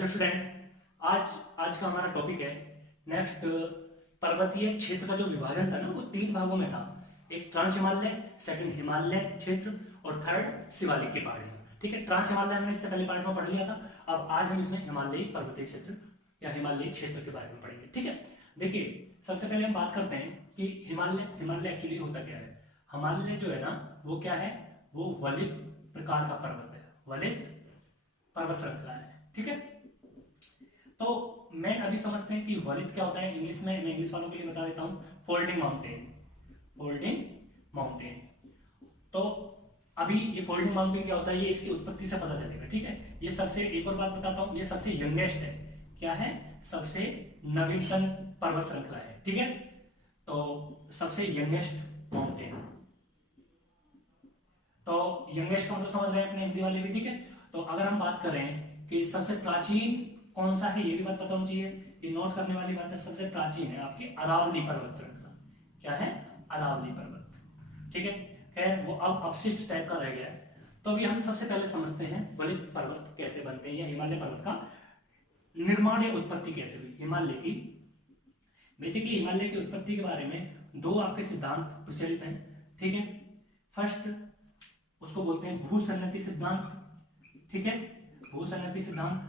Hello student, आज आज का हमारा टॉपिक है नेक्स्ट। पर्वतीय क्षेत्र का जो विभाजन था ना, वो तीन भागों में था। एक ट्रांस हिमालय, सेकंड हिमालय क्षेत्र और थर्ड शिवालिक की पहाड़ियां। ठीक है, ट्रांस हिमालय हमने इससे पहले पार्ट में पढ़ लिया था। अब आज हम इसमें हिमालयी पर्वतीय क्षेत्र या हिमालयी क्षेत्र के बारे में पढ़ेंगे। ठीक है, देखिए सबसे पहले हम बात करते हैं कि हिमालय हिमालय एक्चुअली होता क्या है। हिमालय जो है ना, वो क्या है, वो वलित प्रकार का पर्वत है, वलित पर्वत श्रृंखला है। ठीक है, तो मैं अभी समझते हैं कि वलित क्या होता है। इंग्लिश में, मैं इंग्लिश वालों के लिए बता देता हूं, फोल्डिंग माउंटेन। फोल्डिंग माउंटेन, तो अभी ये फोल्डिंग माउंटेन क्या होता है, ये इसकी उत्पत्ति से पता चलेगा। ठीक है, ये सबसे, एक और बात बताता हूं, ये सबसे यंगेस्ट है। क्या है? सबसे नवीनतम पर्वत श्रृंखला है। ठीक है, तो सबसे यंगेस्ट माउंटेन, तो यंगेस्ट का मतलब समझ रहे हैं अपने हिंदी वाले भी। ठीक है, तो अगर हम बात करें कि सबसे प्राचीन कौन सा है, ये भी बात पता होनी चाहिए। ये नोट करने वाली बात है। सबसे प्राचीन है आपकी अरावली पर्वत श्रृंखला। क्या है? अरावली पर्वत। ठीक है, खैर वो अब अपशिष्ट टाइप का रह गया है। तो अभी हम सबसे पहले समझते हैं वलित पर्वत कैसे बनते हैं, या हिमालय पर्वत का निर्माण या उत्पत्ति कैसे हुई हिमालय की। बेसिकली हिमालय की उत्पत्ति के बारे में दो आपके सिद्धांत प्रचलित हैं। ठीक है, फर्स्ट उसको बोलते हैं भूसन्नति सिद्धांत। ठीक है, भूसन्नति सिद्धांत,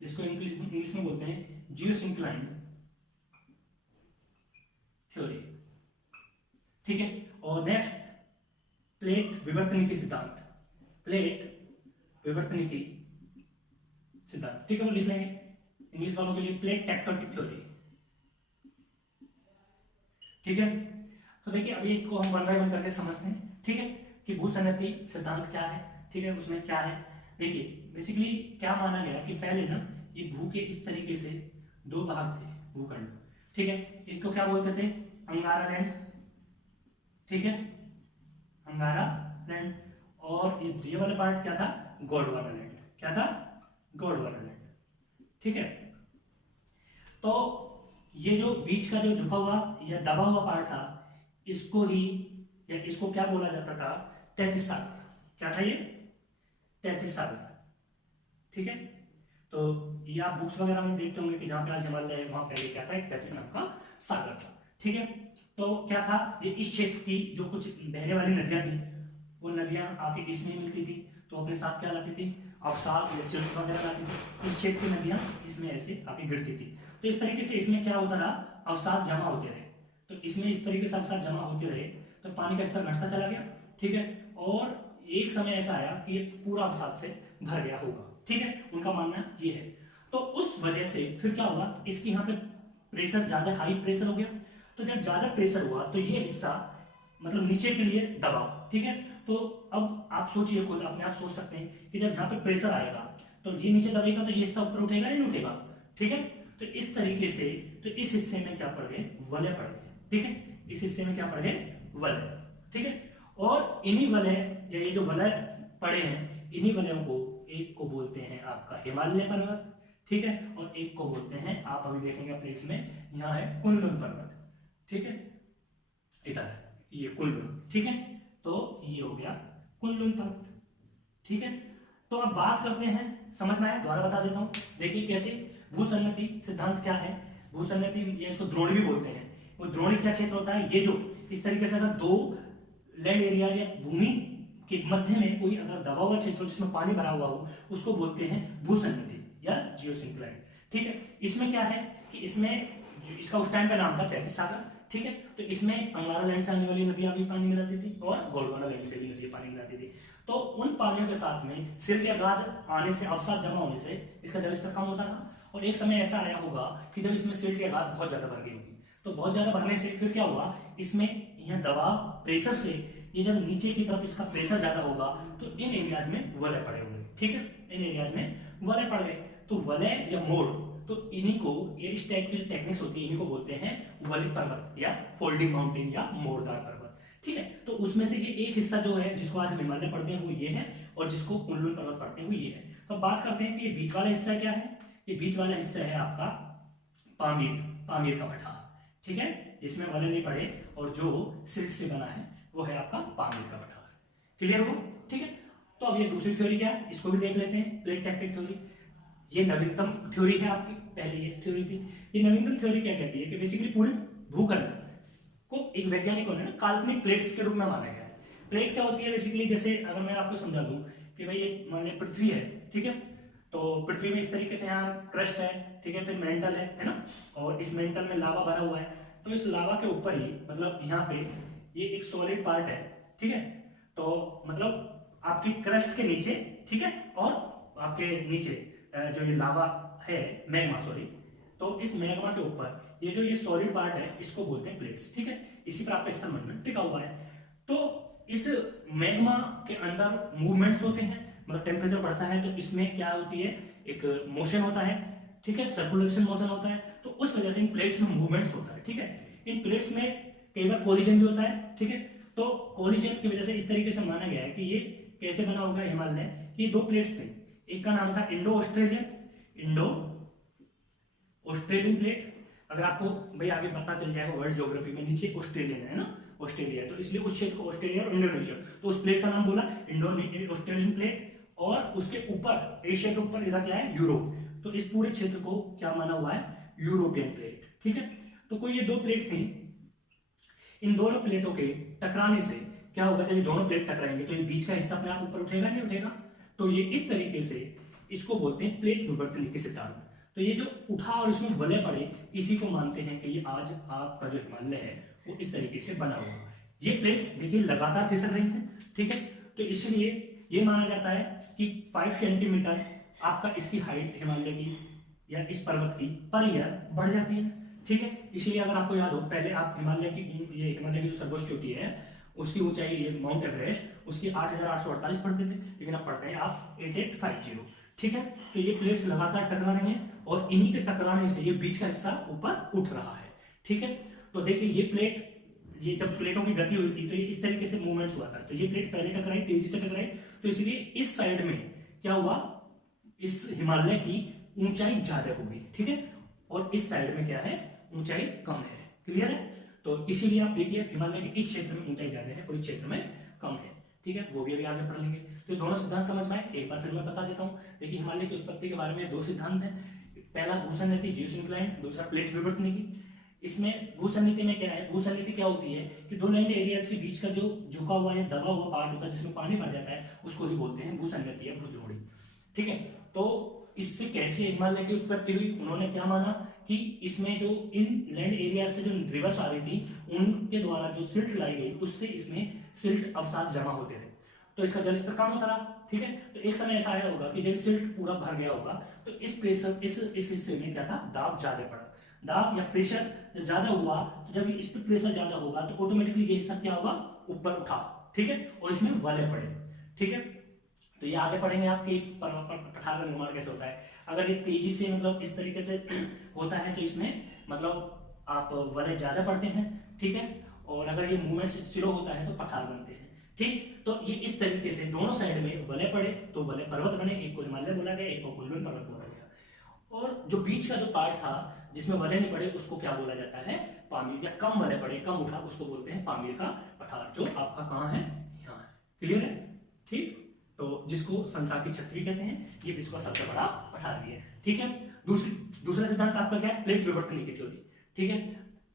जिसको इंग्लिश में बोलते हैं जियोसिंक्लाइन थ्योरी। ठीक है, और नेक्स्ट प्लेट विवर्तनिकी सिद्धांत। प्लेट विवर्तनिकी सिद्धांत, ठीक है, वो लिख लेंगे इंग्लिश वालों के लिए, प्लेट टेक्टोनिक थ्योरी। ठीक है, तो देखिए अभी इसको हम वन बाय वन करके समझते हैं। ठीक है, कि भूसन्नति सिद्धांत क्या है। ठीक है, उसमें क्या है, देखिए बेसिकली क्या माना गया कि पहले ना ये भू के इस तरीके से दो भाग थे, भूखंड। ठीक है, एक को क्या बोलते थे, अंगारा लैंड। ठीक है, अंगारा लैंड, और ये वाला पार्ट क्या था, गोंडवाना लैंड। क्या था? गोंडवाना लैंड। ठीक है, तो ये जो बीच का जो झुका हुआ या दबा हुआ पार्ट था, इसको ही, या इसको क्या बोला जाता था, 33 सागर। क्या था ये? 33 सागर। ठीक है, तो ये आप बुक्स वगैरह में देखते होंगे कि जहां पे आज हिमालय है, वहां पहले क्या था, एक 33 नाम का सागर था। ठीक है, तो क्या था, ये इस क्षेत्र की जो कुछ बहने वाली नदियां थी, वो नदियां आके इसमें मिलती थी, तो अपने साथ क्या लाती थी, अवसाद या सिल्ट वगैरह लाती थी। इस क्षेत्र की नदियां इसमें ऐसे आके गिरती थी, तो इस तरीके से इसमें क्या होता रहा, अवसाद जमा होते रहे। तो इसमें इस तरीके से अवसाद जमा होते रहे, तो पानी का स्तर घटता चला गया। ठीक है, और एक समय ऐसा आया कि ये पूरा अवसाद से भर गया होगा। ठीक है, उनका मानना ये है। तो उस वजह से फिर क्या हुआ, इसकी यहाँ पे प्रेशर ज्यादा, हाई प्रेशर हो गया। तो जब ज्यादा प्रेशर हुआ तो ये हिस्सा मतलब नीचे के लिए दबा। ठीक है, तो अब आप सोचिए, खुद अपने आप सोच सकते हैं कि जब यहाँ पे प्रेशर आएगा तो ये नीचे दबेगा, तो ये हिस्सा ऊपर उठेगा नहीं उठेगा। ठीक है, तो इस तरीके से, तो इस हिस्से में क्या पड़ गए, वलय पड़ गए। ठीक है, इस हिस्से में क्या पड़ गए, वलय। ठीक है, और इन्हीं वलय, या ये जो वलय पड़े हैं, इन्हीं वलयों को, एक को बोलते हैं आपका हिमालय पर्वत। ठीक है, और एक को बोलते हैं, आप अभी देखेंगे अपने इसमें, यहाँ है कुनलुन पर्वत। ठीक है, इधर ये कुनलुन। ठीक है, तो ये हो गया कुनलुन पर्वत। ठीक है, तो अब बात करते हैं, समझ में आया, दोबारा बता देता हूं। देखिए कैसे, भूसन्नति सिद्धांत क्या है। भूसन्नति, ये इसको द्रोणी भी बोलते हैं। वो द्रोणी क्या क्षेत्र होता है, ये जो इस तरीके से अगर दो लैंड एरिया या भूमि के मध्य में कोई अगर दबा हुआ क्षेत्र हो जिसमें पानी भरा हुआ हो, उसको बोलते हैं भूसन्नति या जियोसिंक्लाइन। ठीक है, इसमें क्या है कि इसमें इसका उस टाइम का नाम था 33 सागर। ठीक है, तो इसमें अंगारा लैंड से आने वाली नदियां भी पानी मिलाती थी, और गोंडवाना लैंड से भी नदियां पानी मिलाती थी। तो उन पानियों के साथ में सिल्ट या गाद आने से, अवसाद जमा होने से इसका जलस्तर कम होता था। और एक समय ऐसा आया होगा कि जब इसमें सिल्ट या गाद बहुत ज्यादा भर गई होगी, तो बहुत ज्यादा भरने से फिर क्या हुआ, इसमें यह दबाव प्रेशर से, ये जब नीचे की तरफ इसका प्रेशर ज्यादा होगा, तो इन एरियाज में वलय पड़े होंगे। ठीक है, इन एरियाज में वलय पड़ गए, तो वलय या मोड़, तो इन्हीं को, ये इस टाइप की जो टेक्निक्स होती है, इन्हीं को बोलते हैं वलित पर्वत या फोल्डिंग माउंटेन या मोड़दार पर्वत। ठीक है, तो उसमें से ये एक हिस्सा जो है, जिसको आज हम हिमालय पढ़ते हैं, वो ये है, और जिसको कुनलुन पर्वत पढ़ते हैं वो ये है। तो बात करते हैं कि ये बीच वाला हिस्सा क्या है। ये बीच वाला हिस्सा है आपका पामीर, पामीर का पठार। ठीक है, इसमें वलय नहीं पड़े, और जो सिल्ट से बना है वो है आपका पामीर का पठार। क्लियर हो? ठीक है, तो अब ये दूसरी थ्योरी क्या है, इसको भी देख लेते हैं, प्लेट टेक्टोनिक थ्योरी। ये नवीनतम थ्योरी है आपकी, पहले ये थ्योरी थी। ये नवीनतम थ्योरी क्या कहती है कि बेसिकली पूरे भूखंड को एक वैज्ञानिकों ने काल्पनिक प्लेट्स के रूप में माना गया है। प्लेट क्या होती है बेसिकली, जैसे अगर मैं आपको समझा दूं कि भाई ये मान लीजिए पृथ्वी है, ठीक है, तो पृथ्वी में इस तरीके से यहाँ क्रस्ट है, ठीक है, फिर मेंटल है ना, और इस मेंटल में लावा भरा हुआ है। तो इस लावा के ऊपर ही मतलब यहाँ पे ये एक सॉलिड पार्ट है, ठीक है, तो मतलब आपकी क्रस्ट के नीचे, ठीक है, और आपके नीचे जो ये लावा है, मैग्मा सॉरी, तो इस मैग्मा के ऊपर ये जो ये सॉलिड पार्ट है इसको बोलते हैं प्लेट्स, ठीक है, इसी पर आपका स्थलमंडल टिका हुआ है। तो इस मैग्मा के अंदर मूवमेंट्स होते हैं, मतलब टेम्परेचर बढ़ता है तो इसमें क्या होती है, एक मोशन होता है, ठीक है, सर्कुलेशन मोशन होता है, तो उस वजह से इन प्लेट्स में मूवमेंट्स होता है, ठीक है। इन प्लेट्स में कई बार कोलिजन भी होता है, ठीक है, तो कोलिजन की वजह से इस तरीके से माना गया है कि ये कैसे बना होगा हिमालय, कि दो प्लेट्स थे, एक का नाम था इंडो ऑस्ट्रेलियन प्लेट। अगर आपको भाई आगे पता चल जाएगा वर्ल्ड ज्योग्राफी में, नीचे ऑस्ट्रेलियन है ना, ऑस्ट्रेलिया, तो इसलिए उस क्षेत्र को ऑस्ट्रेलिया और इंडोनेशिया, तो उस प्लेट का नाम बोला इंडो ऑस्ट्रेलियन प्लेट, और उसके ऊपर एशिया के ऊपर इधर क्या है, यूरोप, तो इस पूरे क्षेत्र को क्या माना हुआ है, यूरोपियन प्लेट, ठीक है। तो कोई ये दो प्लेट थी, इन दोनों प्लेटों के टकराने से क्या होगा, जब ये दोनों प्लेट टकराएंगे तो ये बीच का हिस्सा अपने आप ऊपर उठेगा, नहीं उठेगा, तो ये इस तरीके से इसको बोलते हैं प्लेट विवर्तन के सिद्धांत। तो ये जो उठा और इसमें वलय पड़े, इसी को मानते हैं कि ये आज आपका जो हिमालय है वो इस तरीके से बना हुआ। ये प्लेट्स देखिए लगातार खिसक रही हैं, ठीक है, तो इसलिए ये माना जाता है कि 5 सेंटीमीटर आपका इसकी हाइट हिमालय की या इस पर्वत की पर ईयर बढ़ जाती है, ठीक है। इसलिए अगर आपको याद हो, पहले आप हिमालय की जो सर्वोच्च चोटी है उसकी ऊंचाई, ये माउंट एवरेस्ट, उसकी 8,848 पढ़ते थे, लेकिन अब पढ़ते हैं आप 8850, ठीक है। तो ये प्लेट्स लगातार टकरा रही हैं और इन्हीं के टकराने से ये बीच का हिस्सा ऊपर उठ रहा है, ठीक है। तो देखिए ये प्लेट, ये जब प्लेटों की गति हुई थी तो ये इस तरीके से मूवमेंट्स हुआ था, तो ये प्लेट पहले टकराई, तेजी से टकराई, तो इसलिए इस साइड में क्या हुआ, इस हिमालय की ऊंचाई ज्यादा हो गई, ठीक है, और इस साइड में क्या है, ऊंचाई कम है, क्लियर है। तो इसीलिए आप देखिए हिमालय के इस क्षेत्र में ऊंचाई ज्यादा है और इस क्षेत्र में कम है, ठीक है, वो भी अभी आगे पढ़ लेंगे। तो दोनों सिद्धांत समझ में आए, एक बार फिर मैं बता देता हूँ। देखिए हिमालय की उत्पत्ति के बारे में दो सिद्धांत हैं, पहला भूसंनीति जियोसिंक्लाइन, दूसरा प्लेट विवर्तनिकी। इसमें भूसंनीति में क्या है, भूसंनीति क्या होती है कि दो लैंड एरियाज के बीच का जो झुका हुआ या दबा हुआ पार्ट होता है जिसमें पानी भर जाता है, उसको ही बोलते हैं भूसंनीति या भूद्रोणी, ठीक है। तो इससे कैसे हिमालय की उत्पत्ति हुई, उन्होंने क्या माना कि इसमें जो इन लैंड एरियाज से जो रिवर्स आ रही थी उनके द्वारा जो सिल्ट लाई गई, उससे इसमें सिल्ट अवसाद जमा होते रहे, तो इसका जल स्तर कम होता रहा, ठीक है। तो एक समय ऐसा आया होगा कि जब सिल्ट पूरा भर गया होगा तो इस प्रेशर, इस हिस्से में क्या था, दाब ज्यादा पड़ा, दाब या प्रेशर जब ज्यादा हुआ, तो जब इस पर प्रेशर ज्यादा होगा तो ऑटोमेटिकली ये हिस्सा क्या होगा, ऊपर उठा, ठीक है, और इसमें वलय पड़े, ठीक है। तो ये आगे पढ़ेंगे आपके पठार का निर्माण कैसे होता है। अगर ये तेजी से मतलब इस तरीके से होता है तो इसमें मतलब आप वलय ज्यादा पड़ते हैं, ठीक है, और अगर ये मूवमेंट स्लो होता है तो पठार बनते हैं, ठीक। तो ये इस तरीके से दोनों साइड में वलय पड़े तो वलय पर्वत बने, एक को हिमालय बोला गया, एक को कुल्लू पर्वत बोला गया। और जो बीच का जो पार्ट था जिसमें वलय नहीं पड़े उसको क्या बोला जाता है, पामीर, या कम वलय पड़े, कम उठा, उसको बोलते हैं पामीर का पठार, जो आपका कहाँ है, यहाँ है, क्लियर है, ठीक। तो जिसको संसार की छतरी कहते हैं, ये विश्व का सबसे बड़ा पठार भी है, ठीक है। दूसरा सिद्धांत आपका क्या है, प्लेट विवर्तन की थ्योरी, ठीक है।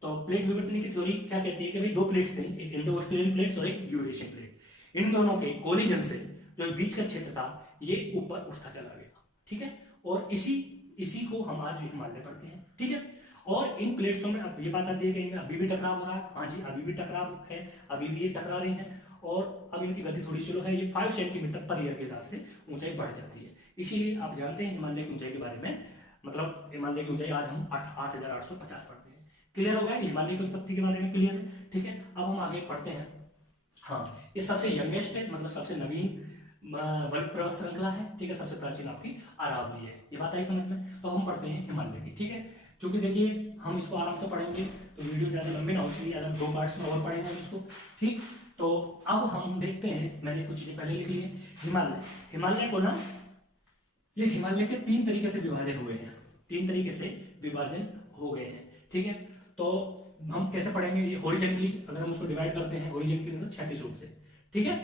तो प्लेट विवर्तन की थ्योरी क्या कहती है कि भाई दो प्लेट्स थे, एक इंडो ऑस्ट्रेलियन प्लेट्स और एक यूरेशियन प्लेट, इन दोनों के कोलिजन से जो बीच का क्षेत्र था ये ऊपर उठता चला गया, ठीक है, और इसी को हम आज हिमालय पढ़ते हैं, ठीक है। और इन प्लेट्सों में अब ये बात आती है कि इनमें अभी भी टकराव हो रहा है, हाँ जी अभी भी टकराव है, अभी भी ये टकरा रही है, और अब इनकी गति थोड़ी स्लो है, ये 5 सेंटीमीटर पर ईयर के हिसाब से ऊंचाई बढ़ जाती है। इसीलिए आप जानते हैं हिमालय की ऊंचाई के बारे में, मतलब हिमालय की ऊंचाई आज हम 8,850 पढ़ते हैं, क्लियर हो गया, हिमालय की उत्पत्ति के बारे में क्लियर है, ठीक है। अब हम आगे पढ़ते हैं। हाँ, ये सबसे यंगेस्ट है, मतलब सबसे नवीन वर्ग पर्वत श्रृंखला है, ठीक है, सबसे प्राचीन आपकी अरावली है, ये बात आई समझ में। तो हम पढ़ते हैं हिमालय की, ठीक है, क्योंकि देखिए हम इसको आराम से पढ़ेंगे तो वीडियो ज्यादा लंबी ना हो, इसलिए अगर 2 पार्ट्स में और पढ़ेंगे हम इसको, ठीक। तो अब हम देखते हैं, मैंने कुछ चीजें पहले लिख ली है। हिमालय को ना, ये हिमालय के 3 तरीके से विभाजन हुए हैं, 3 तरीके से विभाजन हो गए हैं, ठीक है। तो हम कैसे पढ़ेंगे, ये हॉरिजॉन्टली अगर हम उसको डिवाइड करते हैं, हॉरिजॉन्टली मतलब क्षैतिज रूप से, ठीक है।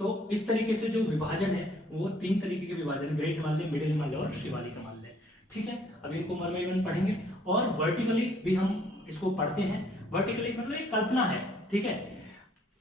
तो इस तरीके से जो विभाजन है वो 3 तरीके के विभाजन, ग्रेट हिमालय, मिडिल हिमालय और शिवालिक हिमालय, ठीक है, अभी इनको उम्र में इवन पढ़ेंगे। और वर्टिकली भी हम इसको पढ़ते हैं। वर्टिकली मतलब एक कल्पना है, ठीक है।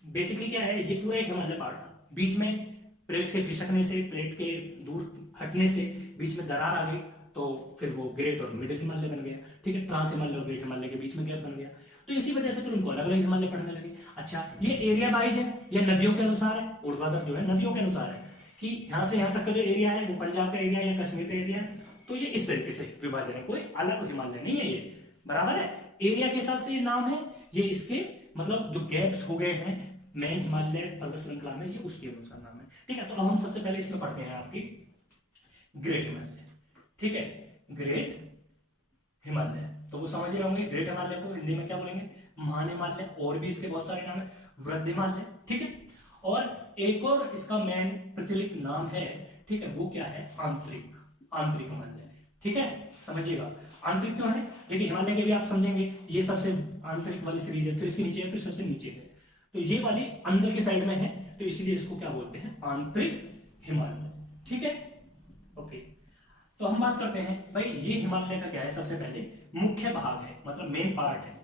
बेसिकली क्या है, ये पूरा एक हिमालय पार्ट था, बीच में प्लेट्स के खिसकने से, प्लेट के दूर हटने से बीच में दरार आ गई, तो फिर वो ग्रेट और मिडिल हिमालय बन गया, ठीक है। ट्रांस हिमालय और ग्रेट हिमालय के बीच में गैप बन गया, तो इसी वजह से फिर उनको अलग अलग हिमालय पढ़ने लगे। अच्छा, ये एरिया वाइज है, ये नदियों के अनुसार है, ऊर्ध्वाधर जो है नदियों के अनुसार है, कि यहाँ से यहाँ तक का जो एरिया है वो पंजाब का एरिया या कश्मीर का एरिया है, तो ये इस तरीके से विभाजन है, कोई अलग हिमालय नहीं है ये, बराबर है। एरिया के हिसाब से ये नाम है, ये इसके मतलब जो गैप्स हो गए हैं मेन हिमालय पर्वत श्रृंखला में, ये उसके अनुसार नाम है, ठीक है। तो अब हम सबसे पहले इसमें पढ़ते हैं आपकी ग्रेट हिमालय, ठीक है, ग्रेट हिमालय। तो वो समझ रहे होंगे ग्रेट हिमालय को हिंदी में क्या बोलेंगे, महान हिमालय, और भी इसके बहुत सारे नाम है, वृद्ध हिमालय, ठीक है। और एक और इसका मेन प्रचलित नाम है, ठीक है, वो क्या है, आंतरिक, आंतरिक हिमालय, ठीक है, समझिएगा। आंतरिक क्यों है, देखिए हिमालय के भी आप समझेंगे, ये सबसे आंतरिक वाली सीरीज है, फिर इसके नीचे है, फिर सबसे नीचे है, तो ये वाली अंदर के साइड में है, तो इसीलिए इसको क्या बोलते हैं, आंतरिक हिमालय, ठीक है, ओके। तो हम बात करते हैं भाई, ये हिमालय का क्या है, सबसे पहले मुख्य भाग है, मतलब मेन पार्ट है,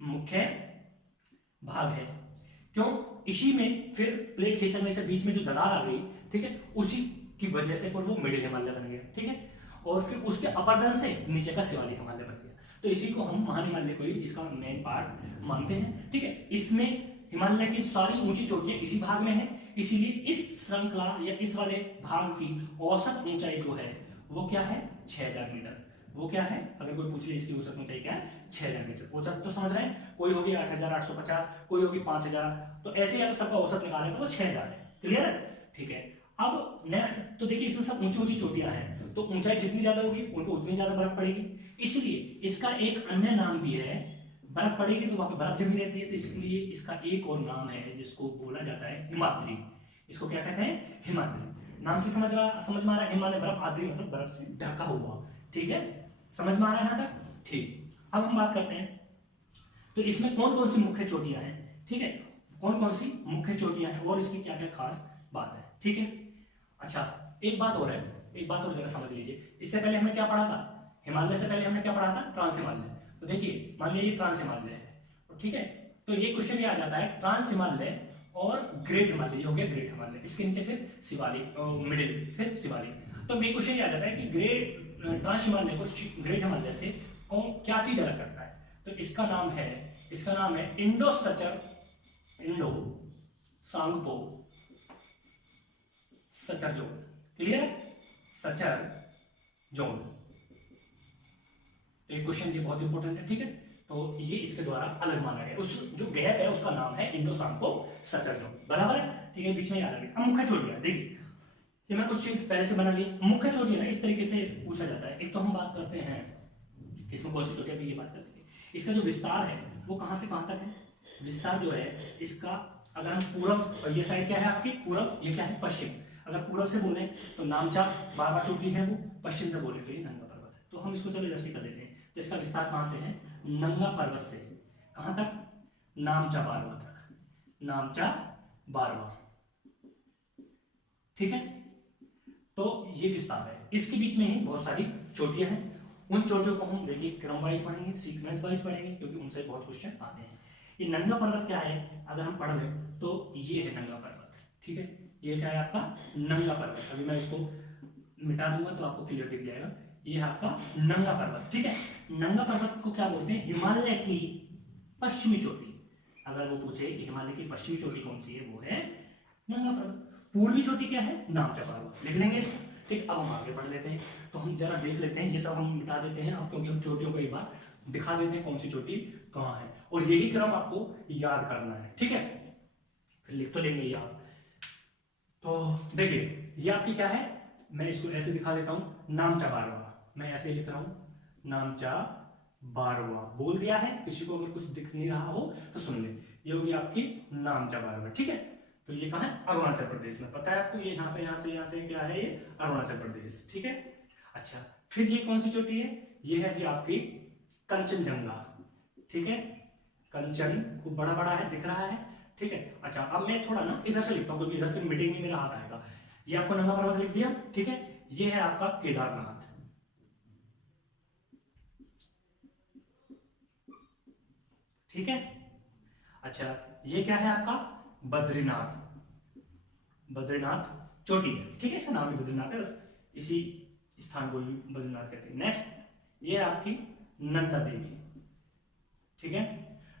मुख्य भाग है। क्यों, इसी में फिर प्लेट खिसकने से बीच में जो दरार आ गई, ठीक है, उसी की वजह से फिर वो मिडिल हिमालय बन गया, ठीक है। और फिर उसके अपर्दन से नीचे का शिवालिक हिमालय बन गया, तो इसी को हम महान हिमालय को ही इसका मेन पार्ट मानते हैं, ठीक है। इसमें हिमालय की सारी ऊंची चोटियां इसी भाग में है, इसीलिए इस श्रृंखला या इस वाले भाग की औसत ऊंचाई जो है वो क्या है, 6000 मीटर। वो क्या है, अगर कोई पूछ ले इसकी औसत ऊंचाई क्या है, 6000 मीटर। औसत तो समझ रहे हैं, कोई होगी 8850, कोई होगी 5000, तो ऐसे ही अगर सबका औसत निकाले तो वो 6000 है, क्लियर है, ठीक है। अब नेक्स्ट तो देखिए, इसमें सब ऊंची ऊंची चोटियां हैं, तो ऊंचाई जितनी ज्यादा होगी उनको उतनी ज्यादा बर्फ पड़ेगी, इसलिए इसका एक अन्य नाम भी है, बर्फ पड़ेगी तो वहां पर बर्फ जमी रहती है, तो इसके लिए इसका एक और नाम है जिसको बोला जाता है हिमाद्री। इसको क्या कहते हैं, हिमाद्री। नाम से समझ में आ रहा है, हिमालय बर्फ, आद्री मतलब बर्फ से ढका हुआ, ठीक है, समझ में आ रहा है यहाँ तक, ठीक। अब हम बात करते हैं, तो इसमें कौन कौन सी मुख्य चोटियां हैं, ठीक है, कौन कौन सी मुख्य चोटियां हैं और इसकी क्या क्या खास बात है, ठीक है। अच्छा, एक बात और है, एक बात और जरा समझ लीजिए, इससे पहले हमने क्या पढ़ा था, हिमालय से पहले हमने क्या पढ़ा था, ट्रांस हिमालय। तो देखिए, मान लीजिए ये ट्रांस हिमालय है, ठीक है, तो ये क्वेश्चन ये आ जाता है, ट्रांस हिमालय और ग्रेट हिमालय, ये हो गया ग्रेट हिमालय, इसके नीचे फिर शिवालिक, मिडिल, फिर शिवालिक। तो ये क्वेश्चन ये आ जाता है कि ट्रांस हिमालय को ग्रेट हिमालय से कौन क्या चीज अलग करता है, तो इसका नाम है Indo Tsangpo suture zone, clear, suture zone. तो ये क्वेश्चन ये बहुत इंपॉर्टेंट है, ठीक है। तो ये इसके द्वारा अलग माना गया, उस जो गैप है उसका नाम है इंडो सांगपो सचर जोन, बराबर है, ठीक है, बीच में याद रखिए। अब मुख्य चोटियां देखिए, ये मैं कुछ चीज पहले से बना ली, मुख्य चोटियां इस तरीके से पूछा जाता है। एक तो हम बात करते हैं इसमें कौन सी चोटियां की, ये बात करते हैं, इसका जो विस्तार है वो कहां से कहां तक है, विस्तार जो है इसका, अगर हम पूर्व, ये साइड क्या है आपकी पूर्व, ये क्या है पश्चिम, अगर पूर्व से बोले तो नामचा बारवा चोटी है वो, पश्चिम से बोले तो ये नंगा पर्वत है। तो हम इसको चलो जैसे कर देते हैं, तो इसका विस्तार कहां से है, नंगा पर्वत से कहां तक, नामचा बारवा तक, नामचा बारवा, ठीक है। तो ये विस्तार है, इसके बीच में ही बहुत सारी चोटियां हैं, उन चोटियों को हम देखिए क्रम वाइज पढ़ेंगे, सीक्वेंस वाइज पढ़ेंगे, क्योंकि उनसे बहुत क्वेश्चन आते हैं। ये नंगा पर्वत क्या है, अगर हम पढ़ लें तो ये है नंगा पर्वत, ठीक है, ये क्या है आपका नंगा पर्वत। अभी मैं इसको मिटा दूंगा तो आपको क्लियर दिख जाएगा, ये है आपका नंगा पर्वत, ठीक है। नंगा पर्वत को क्या बोलते हैं, हिमालय की पश्चिमी चोटी। अगर वो पूछे कि हिमालय की पश्चिमी चोटी कौन सी है, वो है नंगा पर्वत। पूर्वी चोटी क्या है, नामचा पर्वत, लिख लेंगे इसको, ठीक। अब हम आगे बढ़ लेते हैं, तो हम जरा देख लेते हैं, ये सब हम मिटा देते हैं अब, क्योंकि हम चोटियों को एक बार दिखा देते हैं कौन सी चोटी कहाँ है, और यही क्रम आपको याद करना है, ठीक है, लिख तो लेंगे याद। तो देखिए ये आपकी क्या है, मैं इसको ऐसे दिखा देता हूं, नामचा बारवा, मैं ऐसे लिख रहा हूं, नामचा बारवा बोल दिया है, किसी को अगर कुछ दिख नहीं रहा हो तो सुन ले, ये होगी आपकी नामचा बारवा, ठीक है। तो ये कहां है, अरुणाचल प्रदेश में, पता है आपको, ये यहाँ से क्या है, ये अरुणाचल प्रदेश, ठीक है। अच्छा, फिर ये कौन सी चोटी है, ये है जी आपकी कंचनजंगा, ठीक है, कंचन खूब बड़ा बड़ा है, दिख रहा है, ठीक है। अच्छा, अब मैं थोड़ा ना इधर से लिखता हूँ, क्योंकि इधर फिर मीटिंग में मेरा हाथ आएगा। ये आपको नंगा पर्वत लिख दिया, ठीक है। ये है आपका केदारनाथ, ठीक है। अच्छा, ये क्या है आपका बद्रीनाथ, बद्रीनाथ चोटी है, ठीक है, इसका नाम ही बद्रीनाथ है, इसी स्थान को ही बद्रीनाथ कहते हैं। नेक्स्ट ये आपकी नंदा देवी, ठीक है,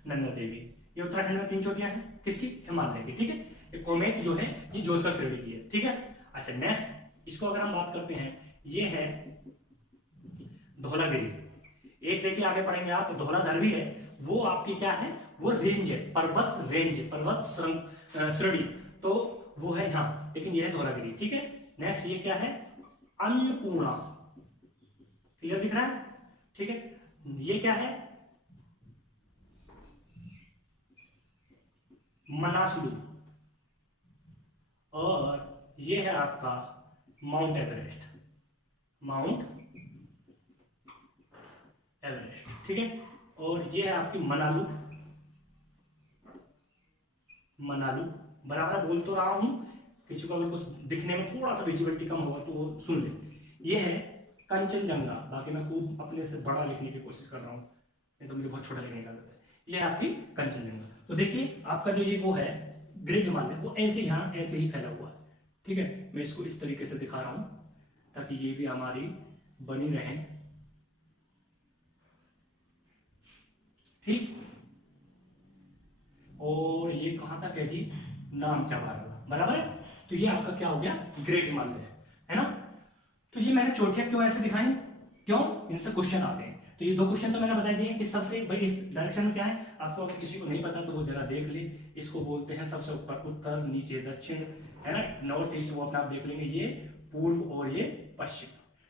नंदा देवी, ये उत्तराखंड में 3 चोटियां हैं, किसकी, हिमालय की, ठीक है। ये कोमेत जो है ये जोसर श्रेणी की है, ठीक है। अच्छा नेक्स्ट इसको अगर हम बात करते हैं, ये है धौलागिरी। एक देखिए आगे पढ़ेंगे आप, धौलाधर भी है, वो आपकी क्या है, वो रेंज है, पर्वत रेंज, पर्वत श्रेणी, तो वो है यहाँ, लेकिन ये है धौलागिरी, ठीक है। नेक्स्ट ये क्या है, अन्नपूर्णा, क्लियर दिख रहा है, ठीक है। ये क्या है, मनासलू, और ये है आपका माउंट एवरेस्ट, माउंट एवरेस्ट, ठीक है। और ये है आपकी मनालू, मनालू, बराबर बोल तो रहा हूं, किसी को अगर कुछ दिखने में थोड़ा सा विजिबिलिटी कम होगा तो वो सुन ले। ये है कंचनजंगा, बाकी मैं खूब अपने से बड़ा लिखने की कोशिश कर रहा हूँ, नहीं तो मुझे बहुत छोटा लिखने का आदत है। ये है आपकी कंचनजंगा। तो देखिए आपका जो ये वो है ग्रेट हिमालय, वो ऐसे यहाँ ऐसे ही फैला हुआ है, ठीक है। मैं इसको इस तरीके से दिखा रहा हूं ताकि ये भी हमारी बनी रहे, ठीक। और ये कहां तक है जी, नामचा बारवा, बराबर है। तो ये आपका क्या हो गया, ग्रेट हिमालय है ना। तो ये मैंने चोटियां क्यों ऐसे दिखाई, क्यों, इनसे क्वेश्चन आते हैं। तो ये 2 क्वेश्चन तो मैंने बता दिए कि सबसे भाई इस डायरेक्शन में क्या है, आपको अगर किसी को नहीं पता तो वो जरा देख ले, इसको बोलते हैं सबसे ऊपर उत्तर, नीचे दक्षिण, है ना, नॉर्थ ईस्ट, वो अपना आप देख लेंगे, ये पूर्व और ये पश्चिम,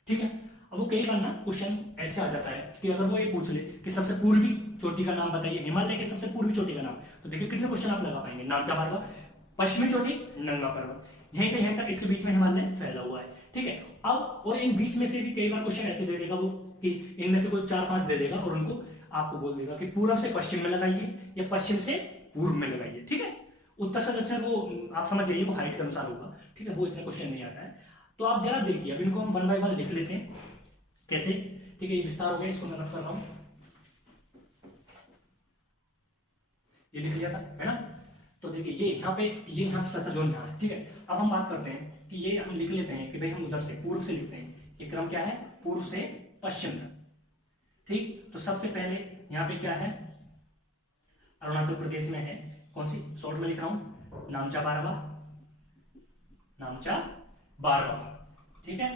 ठीक है। अब वो कई बार ना क्वेश्चन ऐसे आ जाता है कि अगर वो ये पूछ ले कि सबसे पूर्वी चोटी का नाम बताइए, हिमालय की सबसे पूर्वी चोटी का नाम, तो देखिए कितने क्वेश्चन आप लगा पाएंगे। नामचा बारवा, पश्चिमी चोटी नंगा पर्वत, यहीं से यहीं तक इसके बीच में हिमालय फैला हुआ है, ठीक है। अब और इन बीच में से भी कई बार क्वेश्चन ऐसे दे देगा वो कि इनमें से कोई 4-5 दे देगा और उनको आपको बोल देगा कि पूर्व से पश्चिम में लगाइए या पश्चिम से पूर्व में लगाइए, ठीक है। उत्तर से दक्षिण वो आप समझ जाइए, वो हाइट के अनुसार होगा, ठीक है, वो इतना क्वेश्चन नहीं आता है। तो आप जरा देखिए, अब इनको हम 1 बाय 1 लिख लेते हैं, कैसे, ठीक है। ये विस्तार हो गया, इसको मैं रफ कर रहा हूं, ये लिख लिया था, है ना। तो देखिए ये यहाँ पे, ये यहाँ पे सतह जोन यहाँ है, ठीक है। अब हम बात करते हैं कि ये हम लिख लेते हैं कि भाई हम उधर से पूर्व से लिखते हैं, ये क्रम क्या है, पूर्व से पश्चिम तक, ठीक। तो सबसे पहले यहाँ पे क्या है, अरुणाचल प्रदेश में है, कौन सी, शॉर्ट में लिख रहा हूं, नामचा बारवा, नामचा बारवा, ठीक है।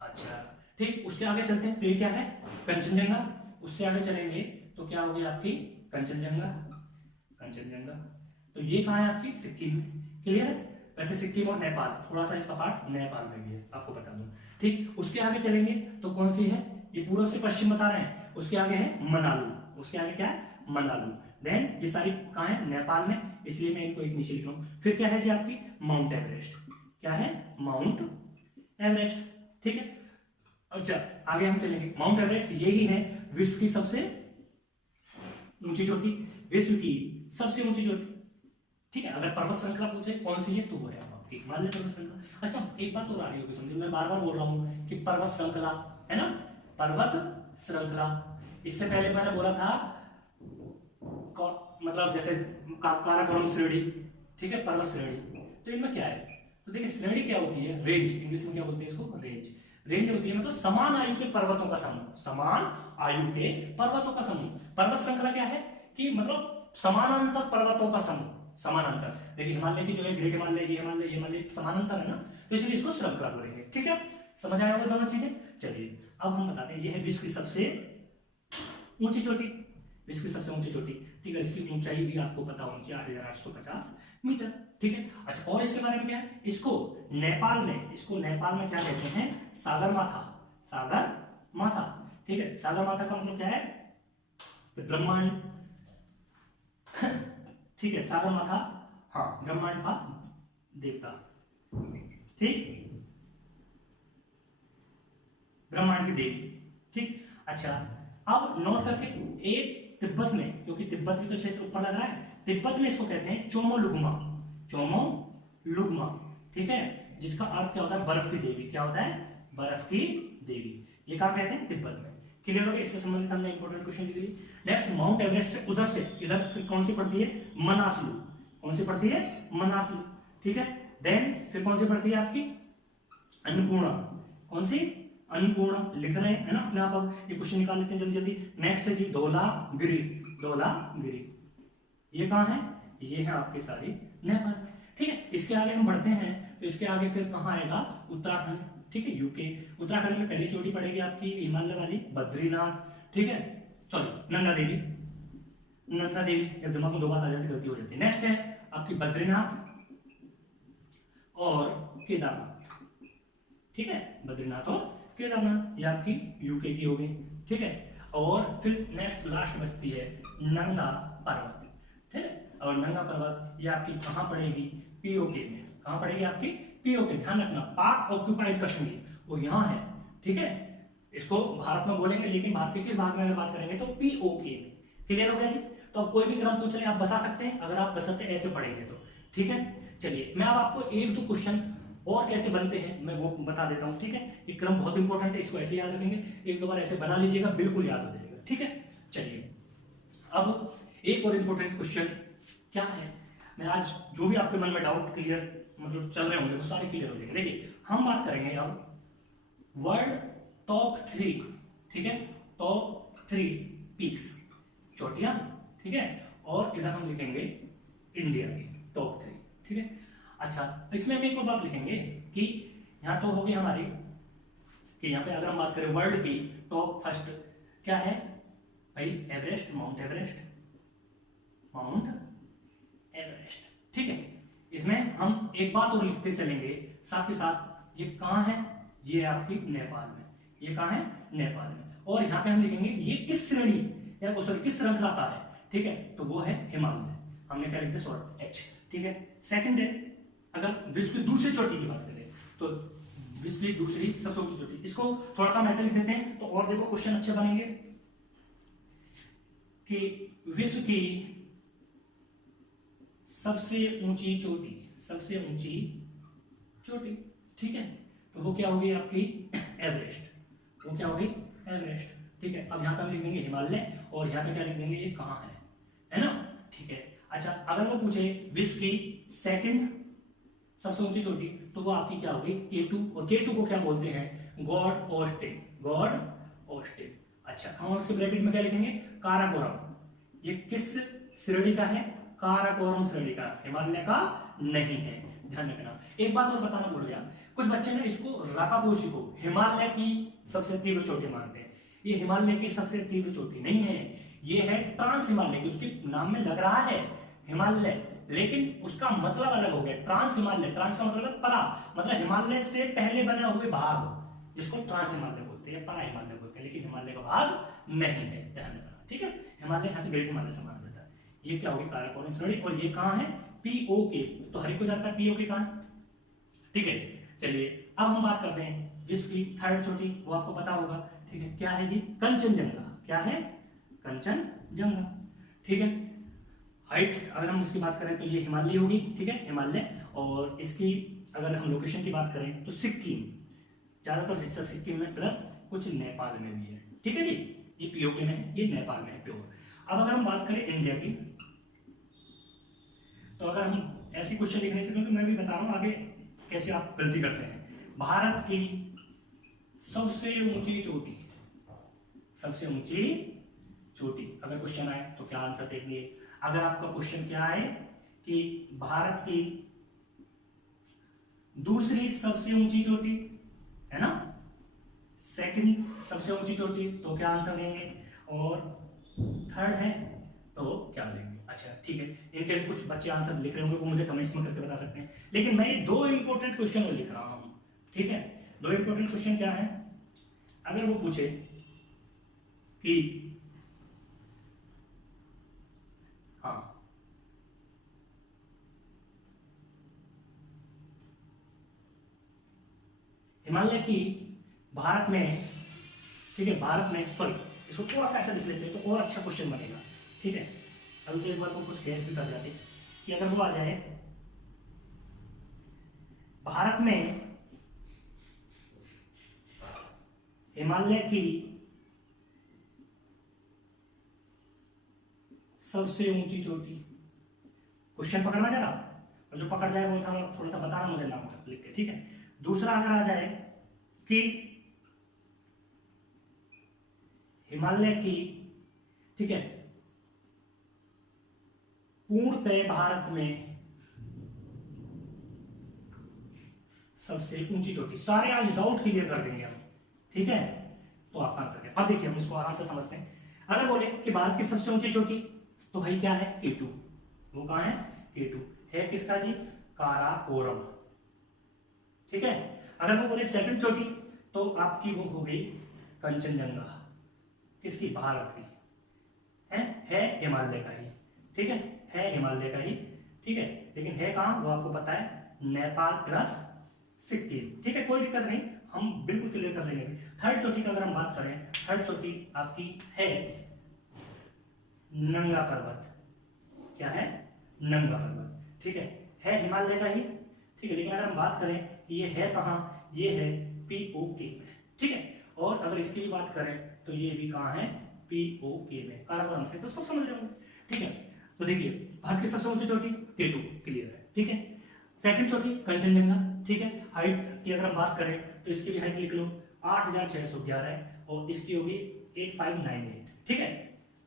अच्छा ठीक, उसके आगे चलते हैं, तो ये क्या है, कंचनजंगा, उससे आगे चलेंगे तो क्या होगी आपकी कंचनजंगा, कंचनजंगा। तो ये कहाँ है आपकी, सिक्किम में, क्लियर है। वैसे सिक्किम और नेपाल, थोड़ा सा इसका पार्ट नेपाल में भी है, आपको बता दूं, ठीक। उसके आगे चलेंगे तो कौन सी है, ये पूर्व से पश्चिम बता रहे हैं, उसके आगे है मनालू, उसके आगे क्या है, मनालू। देन ये सारी कहाँ है, नेपाल में, इसलिए मैं इनको एक नीचे लिख रहा हूं। फिर क्या है जी आपकी माउंट एवरेस्ट, क्या है, माउंट एवरेस्ट, ठीक है। अच्छा आगे हम चलेंगे, माउंट एवरेस्ट यही है विश्व की सबसे ऊंची चोटी, विश्व की सबसे ऊंची चोटी, ठीक है। अगर पर्वत श्रृंखला पूछे कौन सी है तो वो है आपकी हिमालय पर्वत श्रृंखला। अच्छा एक बात और आ रही होगी समझ, मैं बार बार बोल रहा हूं कि पर्वत श्रृंखला है ना, पर्वत श्रृंखला। इससे पहले मैंने बोला था मतलब जैसे काराकोरम श्रेणी, ठीक है, पर्वत श्रेणी। तो इनमें क्या है, तो देखिए श्रेणी क्या होती है, रेंज, इंग्लिश में क्या बोलते हैं इसको, रेंज। रेंज होती है मतलब समान आयु के पर्वतों का समूह, समान आयु के पर्वतों का समूह। पर्वत श्रृंखला क्या है कि मतलब समानांतर पर्वतों का समूह, समानांतर। देखिए हिमालय की जो है ग्रेट हिमालय, ये हिमालय, ये हिमालय समानांतर है ना, तो इसलिए इसको श्रृंखला बोलेंगे, ठीक है। समझ आया होगा दोनों चीजें। चलिए अब हम बताते हैं, ये है विश्व की सबसे ऊंची चोटी, विश्व की सबसे ऊंची चोटी, ठीक है। इसकी ऊंचाई भी आपको पता होनी चाहिए 8,850 मीटर, ठीक है। अच्छा और इसके बारे में क्या है, इसको नेपाल में, इसको नेपाल में क्या कहते हैं, सागर माथा, सागर माथा, ठीक है। सागर माथा का मतलब क्या है, ब्रह्मांड, ठीक है, सागर माथा, हाँ ब्रह्मांड का देवता, ठीक, ब्रह्मांड की देवी, ठीक। अच्छा अब नोट करके, एक तिब्बत में, क्योंकि तिब्बत भी तो क्षेत्र ऊपर लग रहा है, तिब्बत में इसको कहते हैं चोमोलुग्मा, चोमोलुग्मा, ठीक है, जिसका अर्थ क्या होता है, बर्फ की देवी, क्या होता है, बर्फ की देवी। ये कहां कहते हैं, तिब्बत में, क्लियर हो गया? इससे संबंधित हमने इंपॉर्टेंट क्वेश्चन लिख ली। नेक्स्ट माउंट एवरेस्ट से उधर से इधर फिर कौन सी पड़ती है? मनासलू। कौन सी पड़ती है? मनासलू। ठीक है, देन फिर कौन सी पड़ती है आपकी? अन्नपूर्णा। कौन सी? अन्नपूर्णा। लिख रहे हैं, है ना अपने आप। अब ये क्वेश्चन निकाल लेते हैं जल्दी जल्दी। नेक्स्ट है जी धौलागिरी। धौलागिरी ये कहाँ है? ये है आपकी सारी नेपाल में। ठीक है, इसके आगे हम बढ़ते हैं तो इसके आगे फिर कहाँ आएगा? उत्तराखंड। ठीक है, यूके। उत्तराखंड में पहली चोटी पड़ेगी आपकी हिमालय वाली बद्रीनाथ। ठीक है, सॉरी नंदा देवी। नंदा देवी, जब दिमाग में दो बात आ जाती गलती हो जाती है। नेक्स्ट है आपकी बद्रीनाथ और केदारनाथ। ठीक है, बद्रीनाथ और केदारनाथ ये आपकी यूके की हो गई। ठीक है, और फिर नेक्स्ट लास्ट बचती है नंगा पर्वत। ठीक है, और नंगा पर्वत ये आपकी कहाँ पड़ेगी? पीओके में। कहाँ पड़ेगी आपकी? पीओके। ध्यान रखना, पाक ऑक्यूपाइड कश्मीर वो यहाँ है। ठीक है, इसको भारत में बोलेंगे, लेकिन भारत के किस भाग में अगर बात करेंगे तो पीओके में। क्लियर हो गया जी? तो अब कोई भी क्रम पूछ ले आप बता सकते हैं, अगर आप बसते ऐसे पढ़ेंगे तो। ठीक है, चलिए मैं अब आपको एक दो क्वेश्चन और कैसे बनते हैं मैं वो बता देता हूं। ठीक है, ये क्रम बहुत इंपॉर्टेंट है, इसको ऐसे याद रखेंगे, एक दो बार ऐसे बना लीजिएगा, बिल्कुल याद हो जाएगा। ठीक है, चलिए अब एक और इंपॉर्टेंट क्वेश्चन क्या है, मैं आज जो भी आपके मन में डाउट क्लियर मतलब चल रहे होंगे वो सारे क्लियर हो जाएंगे। देखिए हम बात करेंगे अब वर्ल्ड टॉप 3। ठीक है, टॉप 3 पीक्स, चोटियां। ठीक है, और इधर हम लिखेंगे इंडिया की टॉप 3। ठीक है, अच्छा इसमें हम एक और बात लिखेंगे कि यहाँ तो होगी हमारी कि यहाँ पे अगर हम बात करें वर्ल्ड की टॉप फर्स्ट क्या है भाई? Everest, mount Everest. Mount Everest. ठीक है, इसमें हम एक बात और लिखते चलेंगे साथ ही साथ, ये कहाँ है? ये आपकी नेपाल में। ये कहाँ है? नेपाल में। और यहाँ पे हम लिखेंगे ये किस श्रेणी या सॉरी किस श्रृंखला का है? ठीक है, तो वो है हिमालय। हमने क्या लिखते? Sorry H. ठीक है, सेकंड है अगर विश्व की दूसरी चोटी की बात करें तो विश्व की दूसरी सबसे ऊंची चोटी, इसको थोड़ा सा मैसेज लिख देते हैं तो और देखो क्वेश्चन अच्छे बनेंगे कि विश्व की सबसे ऊंची चोटी, सबसे ऊंची चोटी। ठीक है, तो वो क्या होगी आपकी? एवरेस्ट। वो क्या होगी? एवरेस्ट। ठीक है, अब यहाँ पे हम लिख देंगे हिमालय और यहाँ पे क्या लिख देंगे? ये कहाँ है ना? ठीक है, अच्छा अगर वो पूछे विश्व की सेकंड सबसे ऊंची चोटी तो वो आपकी क्या होगी? केटू। और केटू को क्या बोलते हैं? God Austin. God Austin. अच्छा हम उसके ब्रैकेट में क्या लिखेंगे? काराकोरम। ये किस श्रेणी का है? काराकोरम श्रेणी का, हिमालय का नहीं है, ध्यान रखना। एक बात और बताना भूल गया, कुछ बच्चे ने इसको राकापोशी को हिमालय की सबसे तीव्र चोटी मानते हैं। ये हिमालय की सबसे तीव्र चोटी नहीं है, ये है ट्रांस हिमालय। उसके नाम में लग रहा है हिमालय, लेकिन उसका मतलब अलग हो गया। ट्रांस हिमालय, ट्रांस का मतलब परा, मतलब हिमालय से पहले बने हुए भाग जिसको ट्रांस हिमालय बोलते हैं, परा हिमालय बोलते हैं, लेकिन हिमालय का भाग नहीं है, ध्यान रखना। ठीक है, हिमालय यहाँ से ग्रेट हिमालय से माना जाता है। ये क्या होगी? काराकोरम श्रेणी। और ये कहाँ है? पीओके। तो हर एक को जानता है पीओके कहाँ है। ठीक है, चलिए अब हम बात करते हैं विश्व की थर्ड चोटी, वो आपको पता होगा। ठीक है, क्या है जी? कंचनजंगा। क्या है? कंचनजंगा। ठीक है, हाइट अगर हम इसकी बात करें तो ये हिमालय होगी। ठीक है, हिमालय। और इसकी अगर हम लोकेशन की बात करें तो सिक्किम, ज्यादातर हिस्सा सिक्किम में प्लस कुछ नेपाल में भी है। ठीक है जी, ये पीओके में है, ये नेपाल में है प्योर। अब अगर हम बात करें इंडिया की तो अगर हम ऐसी क्वेश्चन लिखने से, क्योंकि मैं भी बता रहा हूं आगे कैसे आप गलती करते हैं। भारत की सबसे ऊंची चोटी, सबसे ऊंची चोटी अगर क्वेश्चन आए तो क्या आंसर देंगे? अगर आपका क्वेश्चन क्या है कि भारत की दूसरी सबसे ऊंची चोटी है ना, सेकंड सबसे ऊंची चोटी, तो क्या आंसर देंगे? और थर्ड है तो क्या देंगे? अच्छा ठीक है, इनके भी कुछ बच्चे आंसर लिख रहे होंगे, वो मुझे कमेंट्स में करके बता सकते हैं। लेकिन मैं ये दो इंपॉर्टेंट क्वेश्चन और लिख रहा हूं। ठीक है, दो इंपॉर्टेंट क्वेश्चन क्या है? अगर वो पूछे कि हाँ हिमालय की भारत में, ठीक है भारत में, सॉरी इसको थोड़ा सा ऐसा लिख लेते हैं तो और अच्छा क्वेश्चन बनेगा। ठीक है, अभी तो एक बार को कुछ गैस भी कर जाते कि अगर वो आ जाए भारत में हिमालय की सबसे ऊंची चोटी। क्वेश्चन पकड़ना जरा, और जो पकड़ जाए वो थोड़ा सा बताना मुझे नाम लिख के, ठीक है। दूसरा अगर आ जाए कि हिमालय की, ठीक है, पूर्णतः भारत में सबसे ऊंची चोटी। सारे आज डाउट क्लियर कर देंगे हम, ठीक है। तो आपका आंसर है। अब देखिए हम इसको आराम से समझते हैं। अगर बोले कि भारत की सबसे ऊंची चोटी, तो भाई क्या है, K2। वो कहां है, K2 है किसका जी, काराकोरम, ठीक है। अगर वो बोले सेकंड चोटी, तो आपकी वो हो गई कंचनजंगा, किसकी, भारत की, है हिमालय का ही, ठीक है हिमालय का ही, ठीक है। लेकिन है कहां, वो आपको पता है, नेपाल प्लस सिक्किम, ठीक है, कोई दिक्कत नहीं, हम बिल्कुल क्लियर कर देंगे। थर्ड चोटी का अगर हम बात करें, थर्ड चोटी आपकी है नंगा पर्वत। क्या है, नंगा पर्वत, ठीक है हिमालय का ही, ठीक है। लेकिन अगर हम बात करें कि ये है कहां, ये है POK में, ठीक है। और अगर इसकी भी बात करें तो ये भी कहां है, POK में, काराकोरम से, तो सब समझ रहे होंगे, ठीक है। तो देखिए भारत की सबसे ऊंची चोटी K2 क्लियर है, ठीक है। सेकंड चोटी कंचनजंगा, ठीक है। हाइट की अगर हम बात करें तो इसकी भी हाइट लिख लो 8611 है, और इसकी होगी 8598, ठीक है,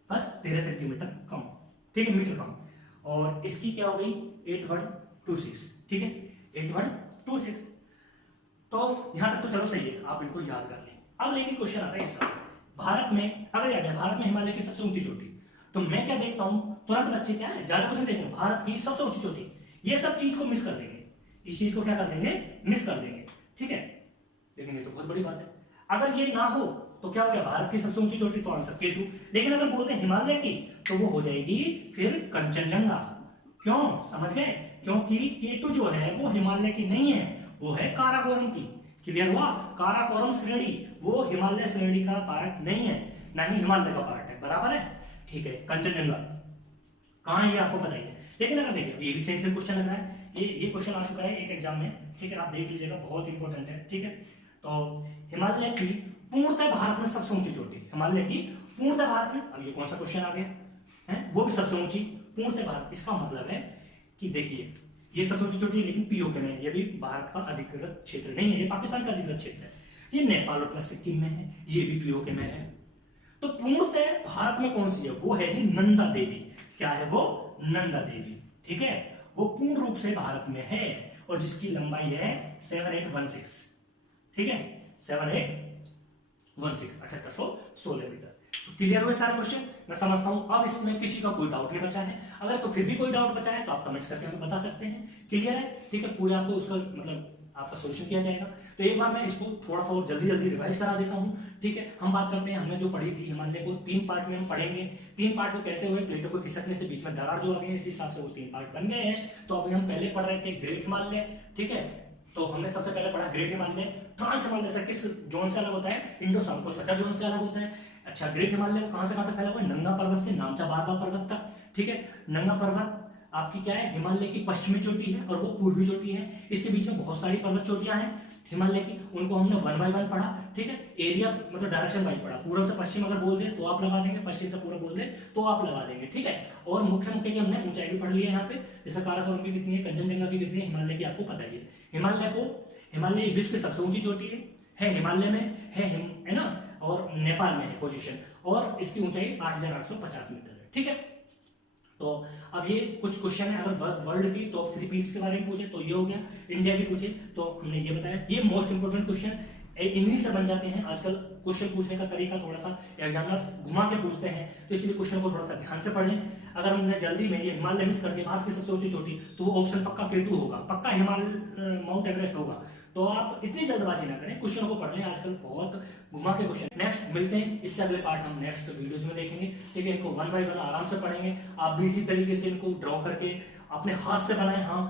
बस 13 सेंटीमीटर कम, ठीक है, मीटर कम। और इसकी क्या हो गई 8126, ठीक है 8126। तो यहां तक तो चलो सही है, आप बिल्कुल याद कर लें। अब लेकिन क्वेश्चन आता है इसका, भारत में अगर याद है, भारत में हिमालय की सबसे ऊंची चोटी, तो मैं क्या देखता हूं, तुरंत बच्चे क्या है, ज्यादा क्वेश्चन देखेंगे, भारत की सबसे ऊंची चोटी, ये सब चीज को मिस कर देंगे, इस चीज को क्या कर देंगे, मिस कर देंगे, ठीक है। लेकिन ये तो बहुत बड़ी बात है। अगर ये ना हो तो क्या हो गया, भारत की सबसे ऊंची चोटी, तो आंसर K2। लेकिन अगर बोलते हैं हिमालय की, तो वो हो जाएगी फिर कंचनजंगा। क्यों, समझ गए, क्योंकि K2 जो है वो हिमालय की नहीं है, वो है काराकोरम की। क्लियर हुआ, काराकोरम श्रेणी वो हिमालय श्रेणी का पार्ट नहीं है, ना ही हिमालय का पार्ट है, बराबर है, ठीक है। कंचनजंगा कहां है ये आपको बताइए। लेकिन अगर देखिए ये भी सेम क्वेश्चन लग रहा है, ये क्वेश्चन आ चुका है एक एग्जाम में, ठीक है, आप देख लीजिएगा, बहुत इंपॉर्टेंट है, ठीक है। तो हिमालय की पूर्णतः भारत में सबसे ऊंची चोटी, हिमालय की पूर्णतः भारत में, अब ये कौन सा क्वेश्चन आ गया है, वो भी सबसे ऊंची पूर्णतः भारत। इसका मतलब है कि देखिए ये सबसे ऊंची चोटी है, लेकिन POK में, ये भी भारत का अधिकृत क्षेत्र नहीं है, ये पाकिस्तान का अधिकृत क्षेत्र है। ये नेपाल और प्लस सिक्किम में है, ये भी POK में है। तो पूर्णतः भारत में कौन सी है, वो है जी नंदा देवी। क्या है वो, नंदा देवी, ठीक है, वो पूर्ण रूप से भारत में है, और जिसकी लंबाई है 7816, ठीक है 7816, 7816 मीटर। तो क्लियर हुए सारे क्वेश्चन, मैं समझता हूं अब इसमें किसी का कोई डाउट नहीं बचा है। अगर तो फिर भी कोई डाउट बचा है तो आप कमेंट्स करके हमें बता सकते हैं। क्लियर है, ठीक है, पूरे आपको उसका मतलब आपका सोल्यूशन किया जाएगा। तो एक बार मैं इसको थोड़ा सा और जल्दी रिवाइज करा देता हूं, ठीक है। हम बात करते हैं, हमने जो पढ़ी थी हिमालय को 3 पार्ट में हम पढ़ेंगे। 3 पार्ट में कैसे हुए, प्लेटों को खिसकने से बीच में दरार जो आ गई, इसी हिसाब से वो 3 पार्ट बन गए हैं। तो अभी हम पहले पढ़ रहे थे ग्रेट हिमालय, ठीक है। तो हमने सबसे पहले पढ़ा ग्रेट हिमालय। ट्रांस हिमालय से किस जोन से अलग होता है, इंडो सल्फोसटर जोन से अलग होता है। अच्छा, ग्रेट हिमालय कहां से कहां तक फैला हुआ है, नंगा पर्वत से नामचा बारवा पर्वत तक, ठीक है। नंगा पर्वत आपकी क्या है, हिमालय की पश्चिमी चोटी है, और वो पूर्वी चोटी है। इसके बीच में बहुत सारी पर्वत चोटियां हैं हिमालय की, उनको हमने 1 by 1 पढ़ा, ठीक है। एरिया मतलब डायरेक्शन वाइज पढ़ा, पूर्व से पश्चिम अगर बोल दे तो आप लगा देंगे, पश्चिम से पूर्व बोल दे तो आप लगा देंगे, ठीक है। और मुख्य की हमने ऊंचाई भी पढ़ ली है यहाँ पे, जैसे काराकोरम की कितनी है, कंचनजंगा की कितनी है, हिमालय की आपको पता ही है। हिमालय विश्व की सबसे ऊंची चोटी है हिमालय में है ना, और नेपाल में है पोजीशन, और इसकी ऊंचाई 8850 मीटर है, ठीक है। तो अब ये कुछ क्वेश्चन है, अगर वर्ल्ड की टॉप 3 पीक्स के बारे में पूछे तो ये हो गया, इंडिया की पूछे तो हमने ये बताया। ये मोस्ट इंपोर्टेंट क्वेश्चन इंग्लिश से बन जाते हैं आजकल, क्वेश्चन पूछने का तरीका थोड़ा सा एग्जामिनर घुमा के पूछते हैं, तो इसलिए क्वेश्चन को थोड़ा सा ध्यान से पढ़ें। अगर हमने जल्दी में ये हिमालय मिस कर दिया, भारत की सबसे ऊंची चोटी, तो वो ऑप्शन पक्का K2 होगा, पक्का हिमालय माउंट एवरेस्ट होगा। तो आप इतनी जल्दबाजी ना करें, क्वेश्चन को पढ़ लें, आजकल बहुत घुमा के क्वेश्चन। नेक्स्ट मिलते हैं, इससे अगले पार्ट हम नेक्स्ट वीडियोज में देखेंगे, ठीक है। इनको 1 by 1 आराम से पढ़ेंगे, आप भी इसी तरीके से इनको ड्रॉ करके अपने हाथ से बनाएं। हाँ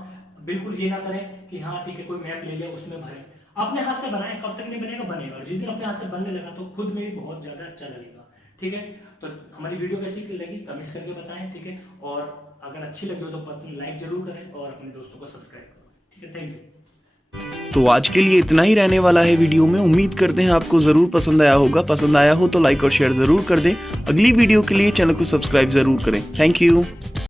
बिल्कुल ये ना करें कि हाँ ठीक है कोई मैप ले लिया उसमें भरें, अपने हाथ से बनाएं। कब तक नहीं बनेगा, बनेगा, और जिस दिन अपने हाथ से बनने लगा तो खुद में भी बहुत ज्यादा अच्छा लगेगा, ठीक है। तो हमारी वीडियो कैसी लगी कमेंट्स करके बताएं, ठीक है। और अगर अच्छी लगी हो तो पर्सनल लाइक जरूर करें, और अपने दोस्तों को सब्सक्राइब करें, ठीक है। Thank you. तो आज के लिए इतना ही रहने वाला है वीडियो में। उम्मीद करते हैं आपको ज़रूर पसंद आया होगा। पसंद आया हो तो लाइक और शेयर ज़रूर कर दें। अगली वीडियो के लिए चैनल को सब्सक्राइब ज़रूर करें। Thank you.